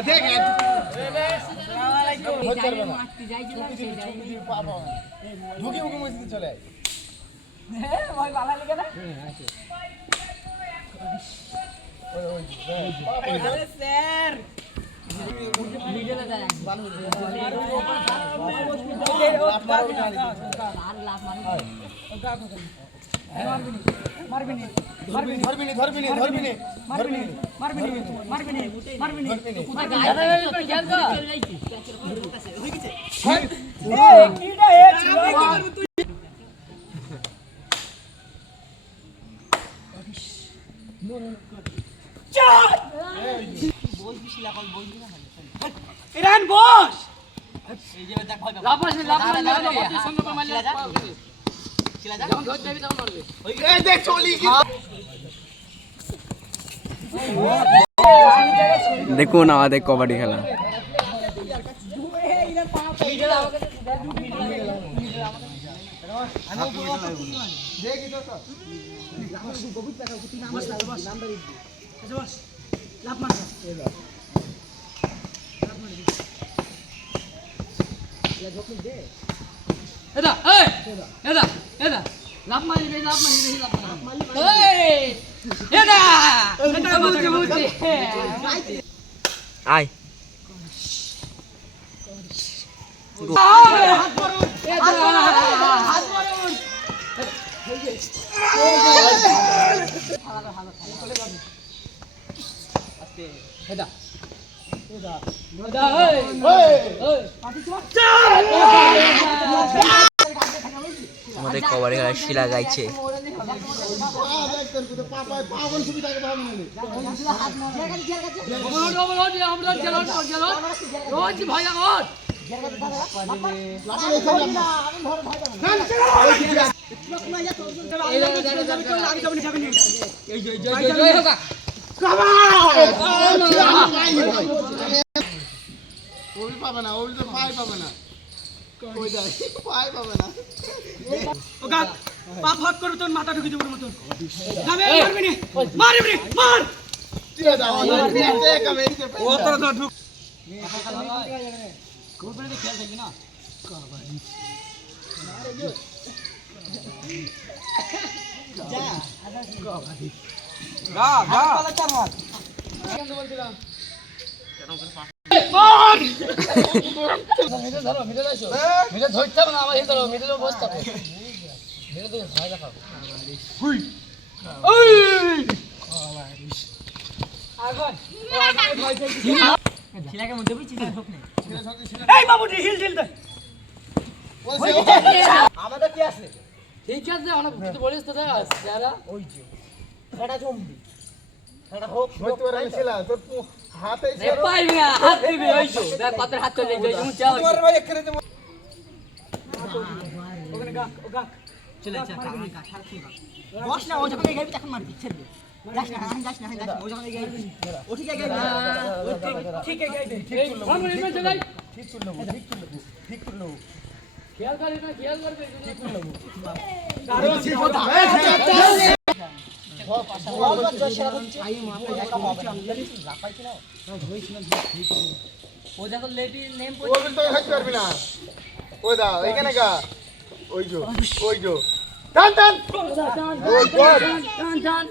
দেখ ঢুকি উকি মসজিদে চলে আয় ভাই ভালো লাগে না আরে স্যার ভিডিওটা দেন মারবিনি ইরান বস এই যে দেখ ভাই লাভ মারলে সঙ্গে মারলে শিলা যা যখন ধরে যাবি তখন মারবে এই দেখ চলি কি দেখুন আমাদের কবাডি খেলা দেখি তো লাভ মার এদা এই এদা এদা লাভ মারি রে লাভ মারি এই এদা এটা বুঝি আয় হাত মারুন এদা হাত মারুন আস্তে এদা এদা এদা এই এই পাটি আমাদের কবাডি খেলা শিলা গাইছে পাবে না ওই তো পাই পাবে না কই যায় পাই পাবে না ও গাক পা ফাক করে তোর মাথা ঢুকে দেবর মত নামে মারবি নি মারবি মার তুই দাও দেখ আমি এদিকে ও তোর তো ঢুক কোন করে খেল থাকবি না যা গা গা পালা চার মার কেন বলছিলাম মিডল ধরো মিডল আসো মিডল ধরতে হবে না আমার এই ধরো মিডলে বসতে হবে মিডল তো ভয় দেখাও হুই ওই আগন ও আগে ভয় চাইছি ছিলাকে মধ্যে বুঝছিস ঢোক নেই এই বাবুটি হিল হিল দে আমাদের কি আছে ঠিক আছে অনেক কিছু বলিস তো দাদা যারা ওই যে ফেড়া জম্বি ফেড়া হোক ওই তো রাইছিলা তোর হাতে রে পাইবি না হাত দিবি ওইছো দেখ পাতের হাত চলে যাই তুমি চাও তোমার ভাই এখানে তো ওখানে গা ও গা চলে যা গা ছাড় খুই বস না ও যখন গাইবি তখন মারবি ছেড়ে যাস না যাস না ও যখন গাইবি ও ঠিক গাইবি ঠিক গাইবি ঠিক করলো ঠিক করলো ঠিক করলো খেয়াল করি না খেয়াল করবে ঠিক করলো কারো ঠিক কথা ও যখন লেটি নেম ও বিল তো হাঁটতে পারবি না ওই দাও এখানে গা ওই জো টান টান টান টান